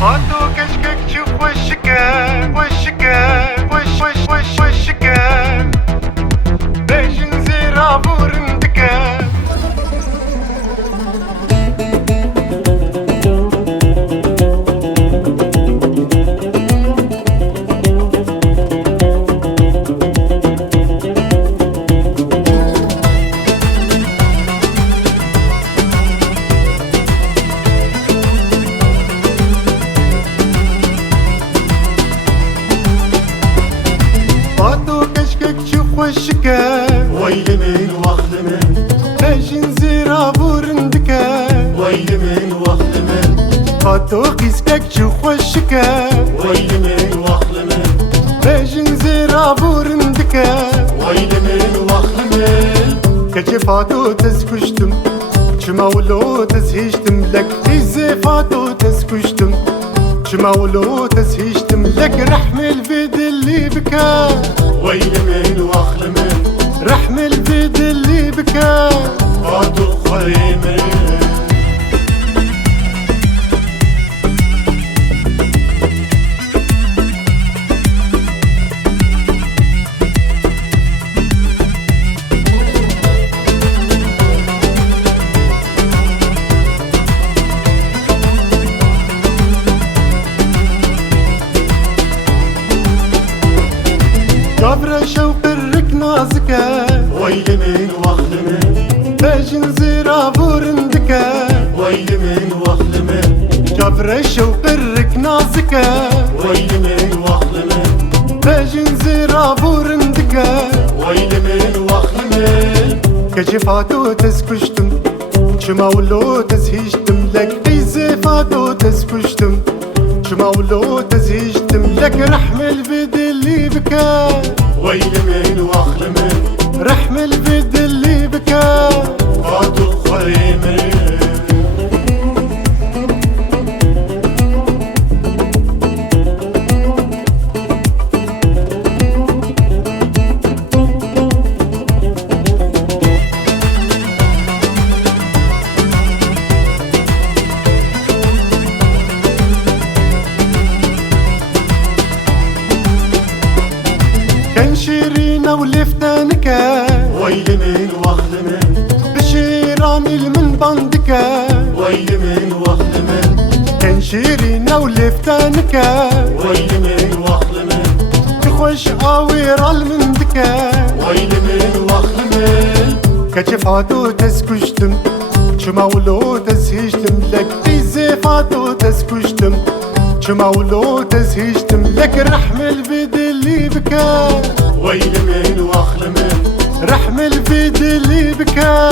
فاتو كشكك تشوف وشكك وشكك وشكك باش نزير عبور ندكك وشكك ويل من وخل من باش نزير عبور ندكك ويل من وخل من فاتو قيسكك تشوف وشكك ويل من وخل من باش نزير عبور ندكك ويل من وخل من كتشي فاتو تسكشتم شماولو تسهيشتم لك إزي فاتو تسكشتم شماولو تسهيشتم لك رحم الفيد اللي بكى ويل من وخل من رحم الفيد اللي بكى فاتو خريمين جبر شوق الركنة زكا ويل من وخل من باش نزير عبور ندكا ويل من وخل من جبر شوق الركنة زكا ويل من وخل من باش نزير عبور ندكا ويل من وخل من كشي فاتو تسكشتم شماولو تسهيشتم لك إزي فاتو تسكشتم شماولو تسهيشتم لك رحم الفيد اللي بكى ويل من وخل من رحم الفيد اللي بكى فاتو خريمين كان شيرينا ولفتانكا ويل من وخل من بشيراني المن بندكا ويل من وخل من كان شيرينا ولفتانكا ويل من وخل من تخش قاوير المندكا ويل من وخل من كشفاتو تسكشتم شماولو تسهيشتم لك إزي فاتو تسكشتم شماولو تسهيشتم لك رحم الفيد اللي بكى ويل من وخل من رحم الفيد اللي بكى